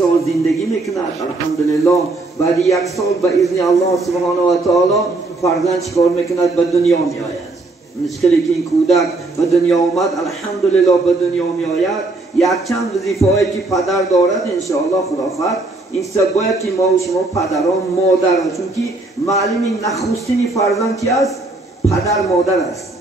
سال زندگی میکند الحمدلله، بعد 1 سال به اذن الله سبحانه و تعالی فرزند چیکار میکند؟ به دنیا میآید. مشکلی که این کودک به دنیا آمد الحمدلله به دنیا میآید. یک چند وظیفه‌ای که پدر دارد ان شاء الله خداوند این باید که ما و شما پدران مادران، چون که معلم نخستین فرزند کی است؟ پدر مادر است.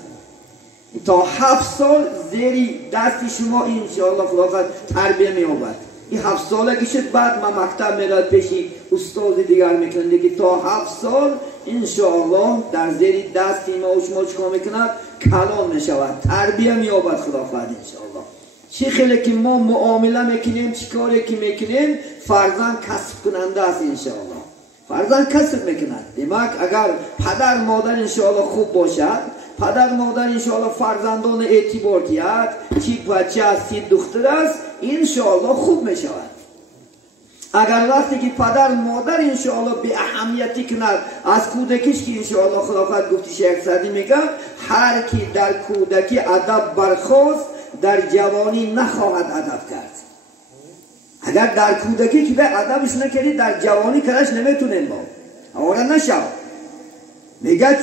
تا 7 سال زیر دست شما ان شاء الله خداوند تربیت می‌یابد. این 7 سالگی شد بعد ما مکتب میرد پیش استاد دیگر میکنه که تا 7 سال ان شاء الله در زیر دست ما و شما چیکار میکند؟ کلام میشود، تربیت می‌یابد خداوند ان شاء الله. چه خیلی که ما معامله میکنیم، چیکاری که میکنیم، فرزند کسب کننده است ان شاء الله. فرزند کسب میکند. demak اگر پدر مادر ان شاء الله خوب باشد، پدر مادر ان شاء الله فرزندان اعتبار گیرد، چی بچه است چی دختر است ان شاء الله خوب میشود. اگر وقتی که پدر مادر ان شاء الله به اهمیتی کند از کودکیش که ان شاء الله خداوند گفتی شیخ سعدی میگه هر کی در کودکی ادب برخواست در جوانی نخواهد ادب کرد. اگر در کودکی که به ادبش نکردی در جوانی کرش نمیتونیم با آره نشو. میگه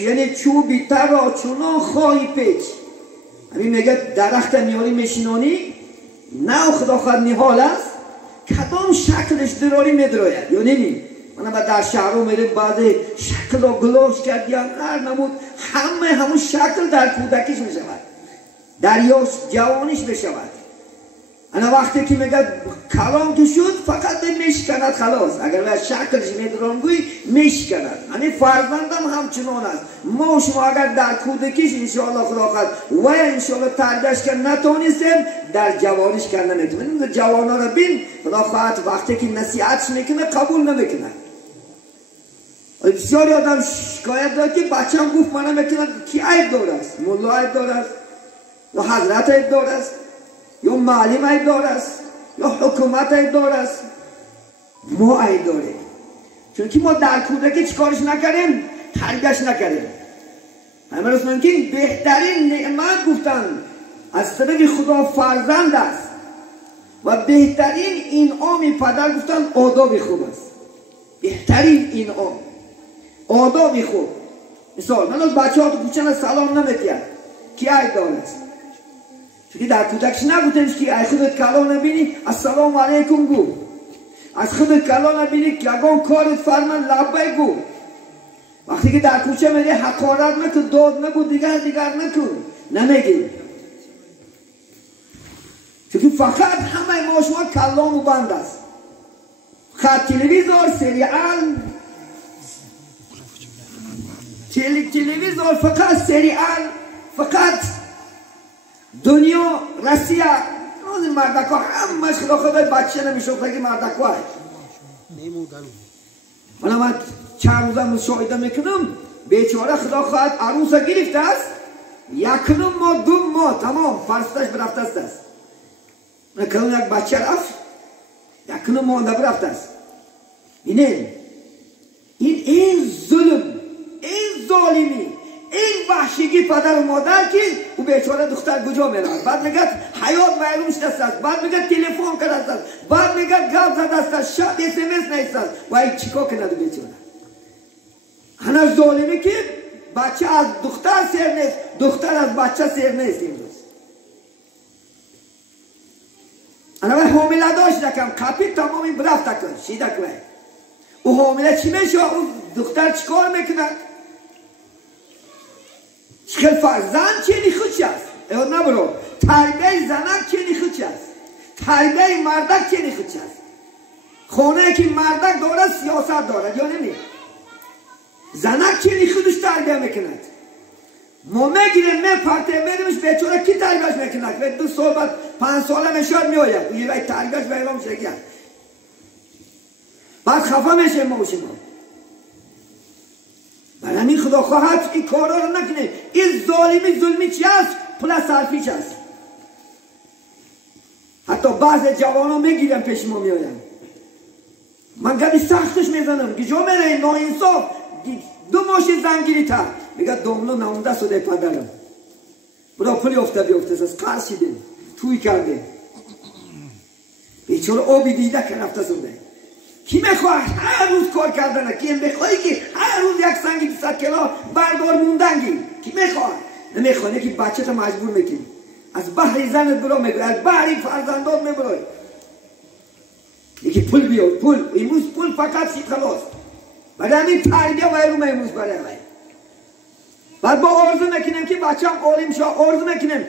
یعنی چوبی تر را چونان خواهی پیچ. همین میگه درخت نیالی میشینانی نه خداوند نهال است کدام شکلش دراری میدراید یا نمی. من در شهرها میرم بعد شکل و گلوش کرد یا هر نمود همون شکل در کودکیش میشود، در جوانیش بشود. انا وقتی که میگه کلام که شد فقط میشکند خلاص. اگر به شکلش میدرانگوی میشکند. یعنی فرزندم همچنان است. ما شما اگر در کودکیش انشاءالله خداوند و انشاءالله تربیتش کرد نتونستیم در جوانیش کرد نمیتونیم. جوانا رو بین خداوند وقتی که نصیحتش میکنه قبول نمیکنه. بسیاری آدم شکایت دارد که بچه‌م گفت من نمیتونم. کی عیب دار است؟ مولا عیب دار است یا حضرت عیب دار است یا معلم عیب دار است یا حکومت عیب دار است؟ ما عیب داریم، چون که ما در کودکی چیکارش نکردیم؟ تربیتش نکردیم. همه روز ممکن بهترین نعمت گفتن از طرف خدا فرزند است و بهترین انعام پدر گفتن آداب خوب است. بهترین انعام آداب خوب. مثال من از بچه ها تو کوچه سلام نمیتیم، کی عیب دار است؟ چون در کودکش نگفتیمش که ای خودت کلام نبینی السلام علیکم گو، از خودت کلام نبینی یگان کارت فرمان لبیک گو. وقتی که در کوچه میری حقارت نکن، داد نگو، دیگر نکن، نمیگی. چون فقط همه ما شما کلام و بند است. خط تلویزور سریال تلویزور فقط سریال فقط دنیا روسیه این مردک ها همش خدای بچه نمیشه که مردک های من چند روزه مشاهده میکنم بیچاره خدا خواهد عروسه گرفته است 1 ماه 2 ماه تمام فرستش برفته است. من کنم یک بچه رفت 1 ماه برفته است. این ظلم، این ظالمی، این وحشیگی پدر و مادر که او بیچاره دختر کجا میرود. بعد میگه حیات معلومش دست است، بعد میگه تلفن کرده است، بعد میگه گپ زده است، شب SMS نیست است. و این چیکار کنه بیچاره؟ هنوز ظالمی که بچه از دختر سیر نیست، دختر از بچه سیر نیست. امروز انا حامله داشت نکم کپی تمامی برفت کن شیده کنه. او حامله چی میشه؟ اون دختر چیکار میکنه؟ چکل فرزند چینی خودش است. ایوان نبرو تربیه زنک چینی خودش است، تربیه مردک چینی خودش است. خونه که مردک دارد سیاست دارد یا نمی؟ زنک چینی خودش تربیه میکند. ما میگیریم میپرتیم میریمش بیچاره کی تربیهش میکند؟ به 2 سال بعد 5 ساله میشاد میآید و یه وقت تربیهش به اعلام شکل بعد خفه میشه ما و شما. برای همین خدا خواهد این کارا رو نکنه. این ظلمی چی است؟ پلس حرفیش است. حتی بعض جوانان میگیرن پیش ما میآیند. من گاهی سختش میزنم که جا میره ناانصاف 2 ماش زنگیری تا میگه دوملو نمونده سوده پدرم برا پلی بیفته از قرض شده توی کرده. بیچاره آبی دیده که رفته زنده. کی میخواد هر روز کار کردن؟ کی میخواد که هر روز یک سنگی 200 کیلو بردار موندنگی؟ کی میخواد؟ نمیخواد که بچه تا مجبور میکنی از بحری زنت برو میبری، از بحری فرزندات میبری. یکی پول بیار، پول امروز پول فقط سید خلاص. بعد همین تربیه ویروم امروز برای وی. بعد با آرزو میکنیم که بچه هم عالم شد. آرزو میکنیم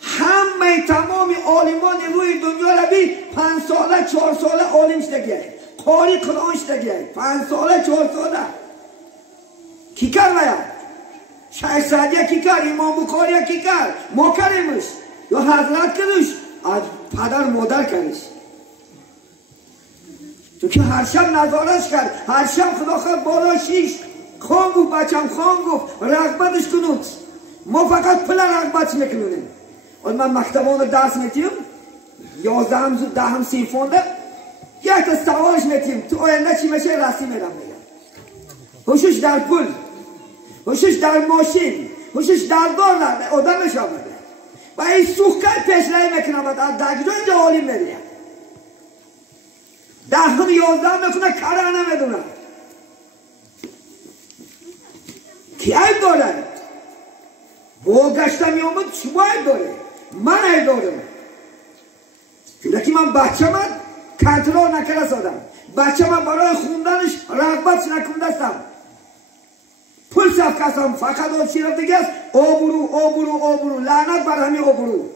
همه تمامی عالمان روی دنیا را بی 5 ساله 4 ساله عالم شدگیه، قاری قرآن شدگیه. 5 ساله 4 ساله کی کر ویا؟ شیخ سعدیه کی کر؟ امام بخاریه کی کر؟ ما کریمش یا حضرت کردش؟ از پدر مادر کردش. تو که هر شب نظارش کرد، هر شب خدا خواهد بالا شیش خان گفت بچم، خان گفت رغبتش کنود. ما فقط پل رغبت میکنونیم. ولی من مکتبان درس میتیم 11 10 صنفانده یک تا سوالش میتیم تو آینده چی میشه راستی میرم میگم. هوشش در پل، هوشش در ماشین، هوشش در دار آدمش آمده و این سوخکر پیش رای میکنم از دگجو اینجا عالیم میریم 10 11 میکنه کاره نمیدونه کی عیب داره؟ با گشته میامد شما عیب داره؟ من عیب دارم. چون که من بچه من کنترل نکرده سادم، بچه من برای خوندنش رغبت نکردستم، پول صرف کردم فقط آن چی را دیگه است آبرو آبرو آبرو، لعنت بر همین آبرو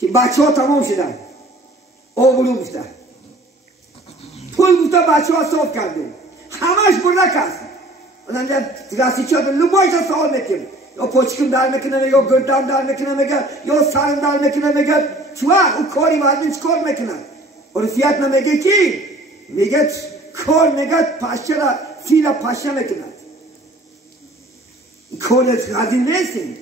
که بچه ها تمام شدن. آبرو گفته پول گفته بچه ها صاف کردیم همش برده کست رسی چه لبایش سوال میکنیم یا پوچکم در میکنه یا گردم در میکنه میگه یا سرم در میکنه میگه چوه او کاری مردم چه کار میکنه عرفیت نمیگه کی؟ میگه کار میگه پشه را فیل پشه میکنه. کار قدیم نیستیم.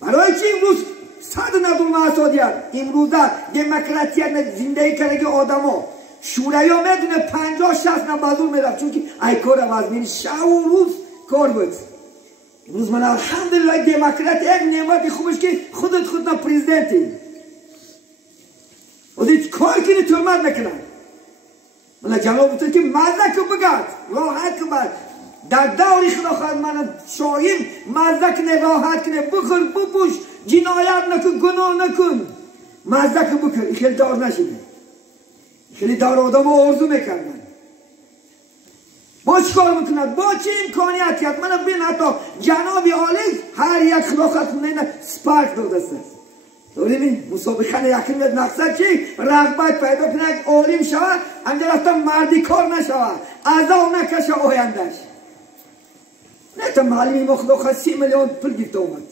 برای چی امروز 190 اسادیت امروز دموکراتیت زندگی کرده آدم ها شورایی ها میدونه 50 60 نبازور میرفت چون که ای کار عوض میره شب و روز کار بود. امروز من الحمدلله دموکرات یک نعمت خوبش که خودت خودنا پریزیدنتی و دید کار کنی ترمت نکنن. من جواب بودم که مزه که بگرد راحت که بگرد در دوری خدا خواهد من شاهیم مزه کنه راحت کنه بخور بپوش جنایت نکن گناه نکن مزه که بکن. خیلی دار نشده، خیلی دار آدم آرزو میکردن. با چی کار میکند؟ با چه امکانیت کرد؟ من بین حتی جنابی عالی هر یک خدا خواهد کنه سپارک داده است. داریم مسابقه یکی میاد مقصد چی؟ رغبت پیدا کنه عالم شود انجا رفتا مردی کار نشود عذاب نکشه آیندش. نه تا معلمی ما خدا خواهد 30 میلیون پول گیفته اومد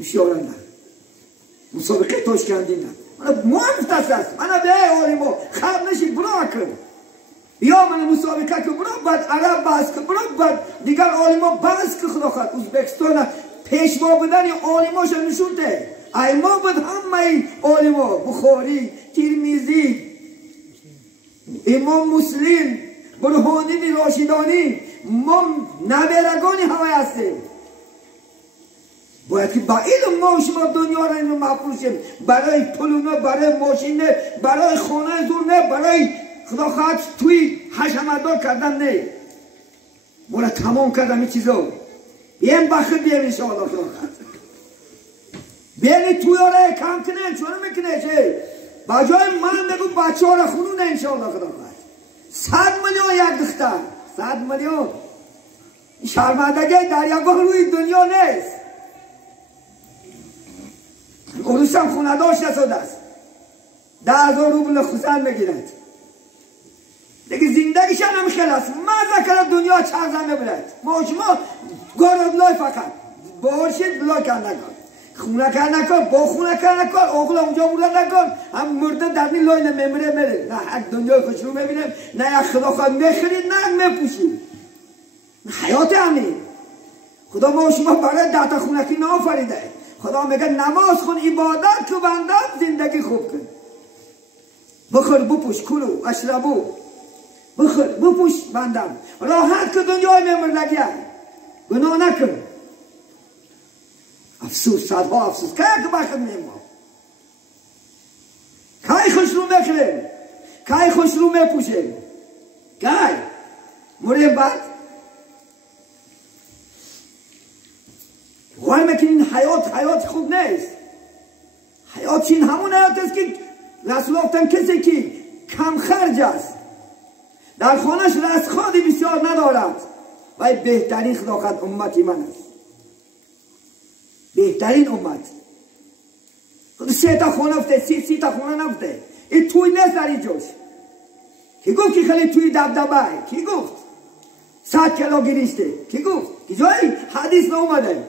اشیاره نه مسابقه تاشکندی نه من مفتست است. من به عالم ها خب نشی برا کن یا من مسابقه که برا بعد عرب بحث که برا بعد دیگر عالم ها بحث که خدا خواهد ازبکستان پیشوا بودن عالم هاشو نشونده ای ما بود همه عالم ها بخاری ترمیزی امام مسلم برهانی راشدانی ما نبرگانی همه هستیم. باید که با علم ما شما دنیا را اینو محفوظ شیم برای پولونه برای ماشینه برای خانه زور نه برای خدا خواهد توی حشمتدار کردن نه ما را تمام کردم این چیزا. بیم بخیر بیم انشاءالله خدا خواهد بیانی توی ها را کم کنه چون میکنه چه با جای من بگو بچه ها را خونونه انشاءالله خدا خواهد 100 میلیون یک دختر 100 میلیون شرمندگی دریاگاه روی دنیا نیست. اونوش هم خونه داشت نساده است 10,000 روبل خسن میگیرد دیگه زندگیش هم خیلی است. مزه کرد دنیا چرزنه برد ما شما گارد لای فقط بارشید لای کن نکن خونه کن نکن با خونه کن نکن اغلا اونجا مورد نکن هم مرده در این لای نمیمره مره نه حق دنیا خوش رو میبینیم نه یک خدا خواهد میخرید نه میپوشید حیات همین. خدا ما شما برای دهتا خونکی نافریده. خدا میگه نماز خون عبادت که بندم زندگی خوب کن بخور بپوش کلو اشربو بخور بپوش بندم راحت که دنیای میمردگی گناه نکن. افسوس صدها افسوس که بخد میما که خوش رو میکنیم که خوش رو میپوشیم که موریم بعد وای میکنین حیات خوب نیست حیات چین همون حیات است که رسول گفتن کسی که کم خرج است در خانهش رزخانه بسیار ندارد و بهترین خداوند امتی من است بهترین امت خود 3 تا خونه افته 30 تا خونه نفته این توی نیست در اینجاش کی گفت که خیلی توی دبدبه کی گفت 100 کیلو گریشته کی گفت که جایی حدیث نومده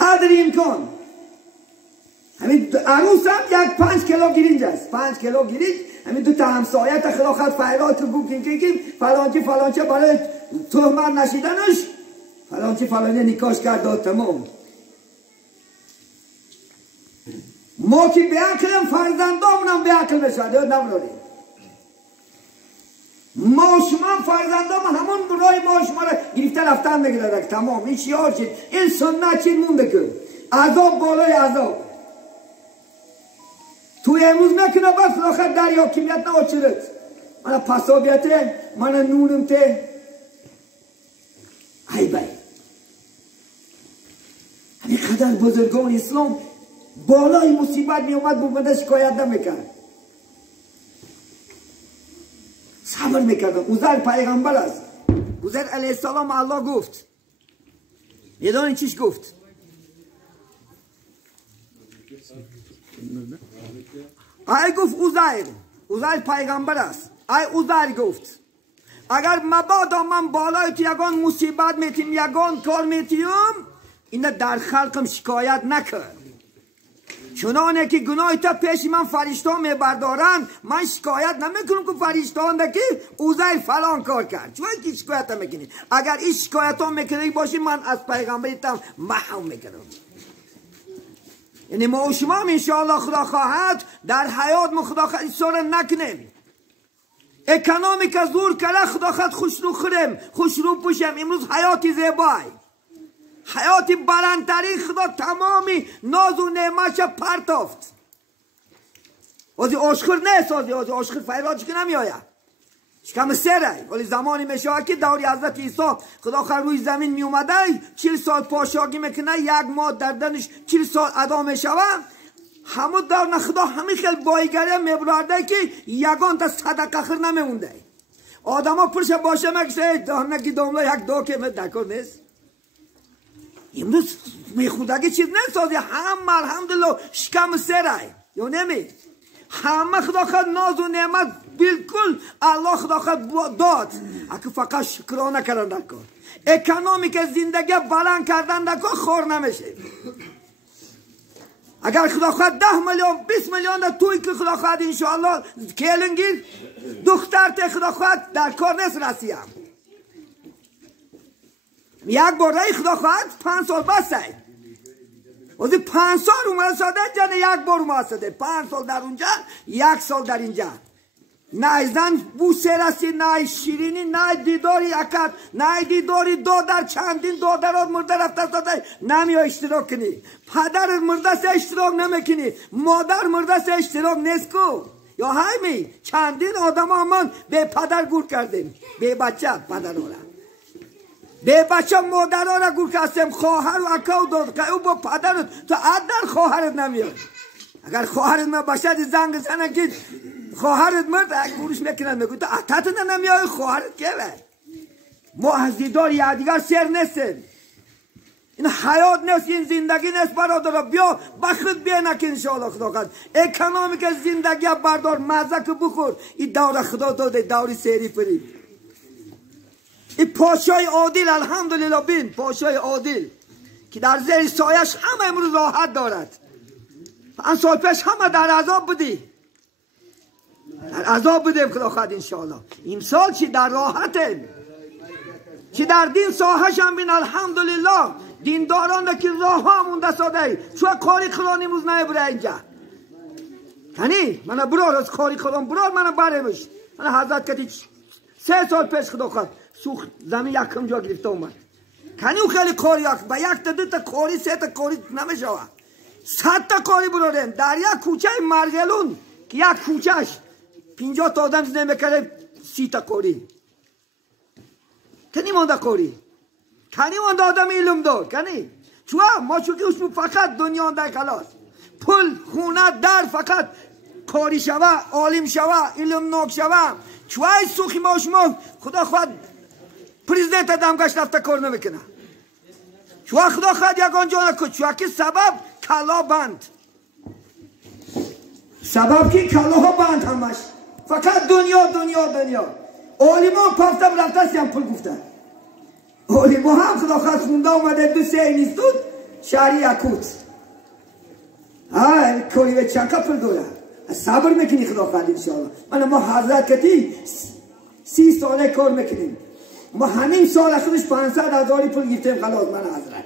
قدر امکان همین عروس هم 5 کیلو گرینج است 5 کیلو گرینج همین 2 تا همسایه تا خلاخت فعلات رو گفت که فلانچه برای تهمت نشیدنش فلانچه نکاش کرد تمام ما که به عقلم فرزندامونم به عقل بشد نموناریم ما شما فرزندام همون برای ما شما را گرفته رفتن میگیره تمام این شیار چید این سنت چید مونده که عذاب بالای عذاب توی امروز میکنه بس آخر دریا کمیت نوچرد من پسابیته من نونم ته ای بای همین قدر بزرگان اسلام بالای مصیبت می اومد بوده شکایت نمیکرد صبر میکردم عزیر پیغمبر است عزیر علیه السلام الله گفت یدانی چیش گفت ای گفت عزیر پیغمبر است ای عزیر گفت اگر مبادا من بالای تو یگان مصیبت میتیم یگان کار میتیم اینا در خلقم شکایت نکرد چنانه که گناه تا پیش من فرشتان میبردارن من شکایت نمیکنم که فرشتان ده که عزیر فلان کار کرد چون که شکایت نمیکنی اگر این شکایت ها میکنی باشی من از پیغمبریتم محو میکنم یعنی ما و شما انشاءالله خدا خواهد در حیات ما خدا خواهد سر نکنیم اکنامیک زور کرده خدا خواهد خوش رو خوریم خوش رو پوشیم امروز حیاتی زیبای حیاتی بلندترین خدا تمامی ناز و نعمتش پرتافت وزی آشخور نیست وزی آشخور فیرادش که نمی آید شکم سره ولی زمانی میشه که دوری حضرت عیسی خدا خواهد روی زمین می اومده 40 سال پاشاگی میکنه 1 ماه در دنش 40 سال ادا میشوه همون دور خدا همین خیلی بایگره میبرده که یگان تا صدقه خر نمیمونده آدم ها پرش باشه مکشه دانگی دوملا 1 2 که دکر نیست امروز میخوندگی چیز نیست همه الحمدلله شکم سره یا نمی همه خدا خود ناز و نعمت بالکل الله خدا خود داد اگه فقط شکرانه کردن در کار اکنامیک زندگی بلند کردن در کار خور نمیشه اگر خدا خود 10 میلیون 20 میلیون در توی که خدا خود انشاءالله کلنگیر دختر ته خدا خود در کار نیست رسیم 1 بار رای خدا خواهد 5 سال بسته وزی 5 سال اومده ساده جنه 1 بار اومده ساده 5 سال در اونجا 1 سال در اینجا نه زن بوسه رسی نه شیرینی نه دیداری اکد نه دیداری 2 در چندین 2 درات مرده رفته ساده نمی اشتراک کنی پدر مرده سه اشتراک نمیکنی مادر مرده سه اشتراک نسکو یا همی چندین آدم همان به پدر گور کردیم به بچه پدر را به بچه مادرها را گور کردیم خواهر و اکاو داد که او با پدرت تو عدل خواهرت نمیاد اگر خواهرت ما باشد زنگ زنه که خواهرت مرد گورش میکنن میگوی تو عدت نمیاد خواهرت که بر ما از دیدار یادگار سر نیستیم این حیات نیست این زندگی نیست برادر بیا بخت بیا نکن انشاءالله خدا خواهد اکنامیک زندگی بردار مزه که بخور این دور خدا داده دوری سیری فرید این پاشای عادل الحمدلله بین پاشای عادل که در زیر سایش همه امروز راحت دارد 5 سال پیش همه در عذاب بودی در عذاب بودیم خدا خواهد انشاءالله امسال چی در راحتیم چی در دین ساحش هم بین الحمدلله دینداران که راه ها مونده ساده چون کاری خلان امروز نمیبره اینجا کنی من برار از کاری خلان برار من برمش من حضرت کدی 3 سال پیش خدا خواهد سوخت زمین یکم جا گرفته اومد کنی او خیلی کاری با 1 تا 2 تا کاری 3 تا کاری نمیشه 100 تا کاری براریم در یک کوچه مرگلون که یک کوچهش 50 تا آدم زنده میکنه 30 تا قوری کنی مانده قوری کنی مانده آدم علم دار کنی چون ما چون که اسمو فقط دنیا در خلاص پول خونه در فقط قاری شوه عالم شوه علم ناک شوه چون سوخی ما شما خدا خواهد پریزیدنت دمگشت رفته کار نمیکنه چون خدا خواهد یکان جا نکن چون که سبب کلا بند سبب که کلا ها بند همش فقط دنیا دنیا دنیا علما پفتم رفته سیم پول گفتن علما هم خدا خواهد خونده اومده 2 3 نیستود شهری اکوت های کوی به چنکا پول دوره صبر میکنی خدا خواهد انشاءالله من ما حضرت کتی 30 ساله کار میکنیم ما همین سال خودش 500,000 پول گرفتیم خلاص من حضرت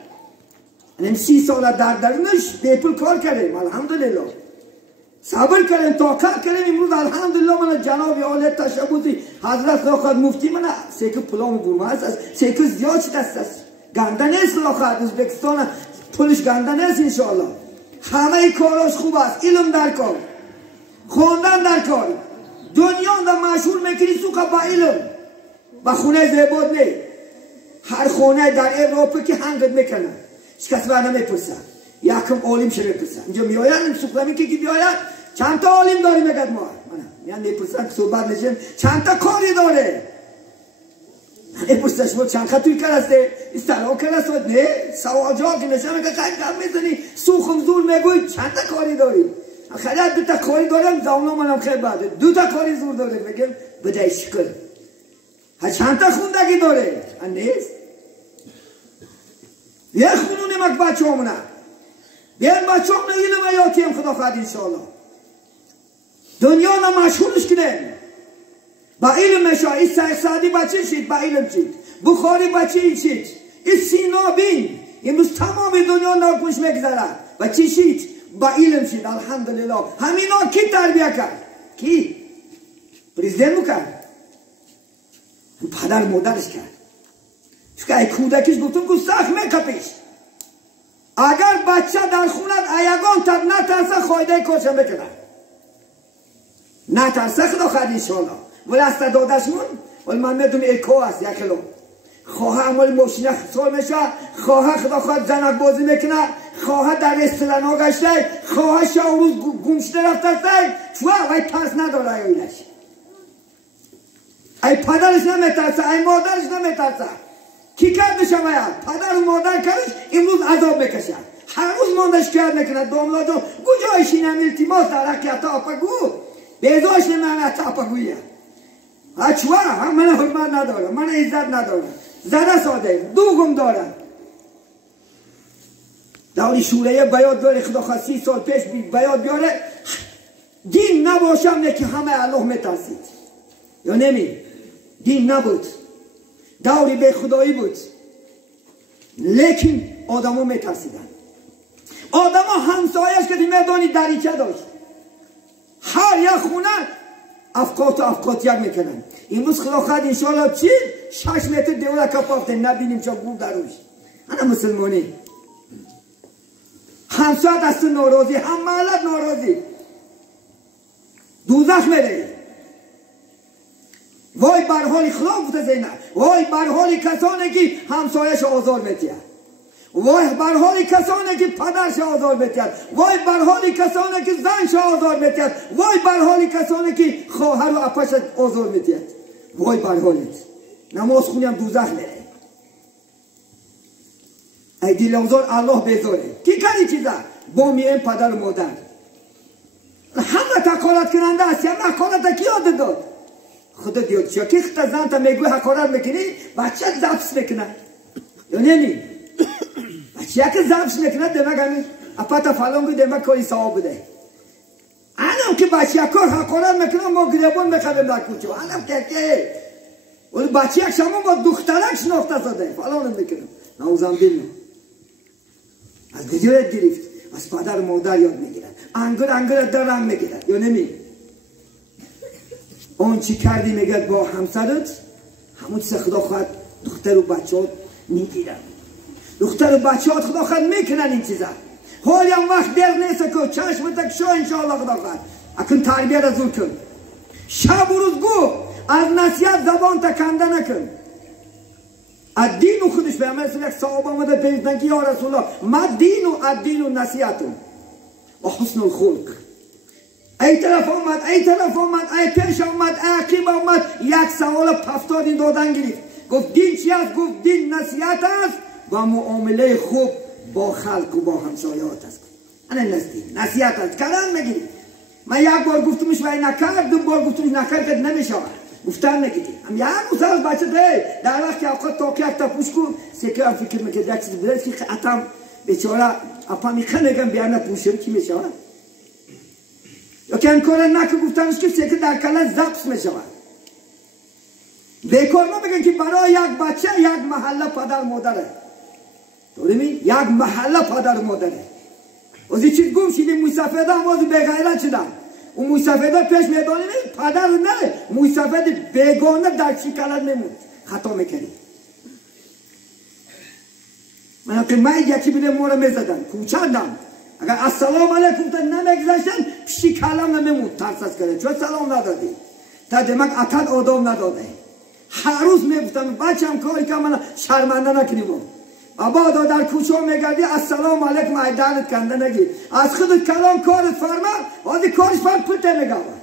همین 30 سال درونش به پول کار کردیم الحمدلله صبر کردیم طاقت کردیم امروز الحمدلله من جناب عالی تشبوسی حضرت خدا خواهد مفتی من سیکه پولام برمه هست سیکه زیاد شده است گنده نیست خدا خواهد ازبکستان پولش گنده نیست انشاءالله همه کاراش خوب است علم در کار خواندن در کار دنیا در مشهور میکنی سوکا با علم با خونه زیباد نی هر خونه در اروپا که هنگد میکنن هیچ کس بر نمیپرسن یکم عالم شه میپرسن اینجا میآیند سوکلمی که بیاید چند تا عالم داری میگد ما میان میپرسن که صحبت نشیم چند تا کاری داره نمیپرسن شما چند خطوی کرسته استرا کرسته نه سوال جا که نشم میگه خیلی کم میزنی سوخم زور میگوی چند تا کاری داری خیلی 2 تا کاری دارم زمان منم خیلی بعده 2 تا کاری زور داره بگم بده شکر چند تا خوندگی داره نیست یه خونونه مک بچه همونه بیان بچه همونه علم یاتیم خدا خواهد انشاءالله دنیا مشهورش کنه با علم میشه این سعدی بچه شید با علم شید بخاری بچه شید این سینا بین امروز تمام دنیا ناکوش میگذره بچه شید با علم شید الحمدلله همینا کی تربیه کرد کی پریزیدنت میکرد پدر مادرش کرد چون که کودکیش گفتم که سخت میکپیش اگر بچه در خونت ایگان تب نترسه خواهده کارشم بکنه نترسه خدا خواهد انشاءالله ولی است دادشمون ولی من میدونم ایکو است 1 کیلو خواه عمال ماشینه سال میشه خواه خدا خواهد زنک بازی میکنه خواه در رستوران ها گشته خواه شاوروز گمشته رفته چون وی ترس نداره ایلش ای پدرش نمیترسه ای مادرش نمیترسه کی کردش باید پدر و مادر کردش امروز عذاب میکشه هر روز ماندش کرد میکنه داملا جان گجایشی نمیلتیماس در حقیقت آپگو بیزاش نمیانه تاپگویه اچوه هم من حرمت ندارم من عزت ندارم زده ساده دوغم دارم دوری شوره بیاد بیاره خدا خواهد 30 سال پیش بیاد بیاره دین نباشم نه که همه الله میترسید یا نمی دین نبود دوری به خدایی بود لیکن آدم ها میترسیدن آدم ها همسایش که میدانی دریچه داشت هر یک خونه افقات و افقات یک میکنن امروز خدا خواهد انشاءالله چی 6 متر دیوره کپافته نبینیم چه گول دروش انا مسلمانی همسایت است ناراضی هم محلت ناراضی دوزخ میره وای بر حال خدا گفته زینب وای بر حال کسانی که همسایش آزار میتید وای بر حال کسانی که پدرش آزار میتید وای بر حال کسانی که زنش آزار میتید وای بر حال کسانی که خواهر و اپش آزار میتید وای بر حالت نماز خونی هم دوزخ میره ای دلوزار الله بیزاره کی کاری چیزا با میان پدر و مادر همه تقالت کننده است همه حقارت کی یاد داد خدا دیاد چه که خطا زن تا میگوی حقارت میکنی بچه زبس میکنه یا نمی بچه که زبس میکنه دمه گمی اپا تا فلان گوی دمه کاری صحاب بده انم که بچه کار حقارت میکنه ما گریبون میخویم در کوچه انم که ولی بچه یک شما با دخترک شناخته زده فلان میکنم نوزم دیلم از گجورت گرفت از پدر و مادر یاد میگیرن انگر در رنگ میگیرن یا نمی اون چی کردی میگد با همسرت همون چیز خدا خواهد دختر و بچه ها میگیرن دختر و بچه ها خدا خواهد میکنن این چیزا حالی هم وقت در نیست که چشم تک شو انشاءالله خدا خواهد اکن تربیت از اون کن شب و روز گو از نصیحت زبان تا کنده نکن از دین و خودش به همه رسول یک صحابه آمده پیوستن که یا رسول الله ما دین و از دین و نصیحتم و حسن الخلق ای طرف آمد ای پیش آمد ای عقیب آمد یک سوال پفتاد این دادن گرفت گفت دین چی است؟ گفت دین نصیحت است و معامله خوب با خلق و با همسایات است انا نصیحت است کلام نگیرید من یک بار گفتمش وای نکرد دو بار گفتمش نکرد که نمیشه گفتن نگیدی هم یک روز بچه ده در وقت که اوقات تا که تا پوش کن سکه هم فکر میکرد یک چیز بوده که اتم بیچاره اپا میخه نگم بیانه پوشم چی میشه یا که این کار نکه گفتنش که سکه در کلن زبط میشه بیکار ما بگن که برای یک بچه یک محله پدر مادره دارمی؟ یک محله پدر مادره از این چیز گم شیدیم موسفیده هم از بغیرت شدن اون موسفیده پیش میدانی نه پدر نه موسفیده بیگانه در چی کلن نمود خطا میکنی من که من یکی بیده ما رو میزدن کوچندم اگر السلام علیکم تا نمیگذاشتن پیشی کلم نمیمود ترس از کرده چون سلام ندادی تا دمک اتد آدم نداده هر روز میگفتم بچه هم کاری که من شرمنده نکنیم بابا در کوچه میگردی السلام علیکم ای دانت کنده نگی از خودت کلام کارت فرما آدی کارش فرم پته میگوه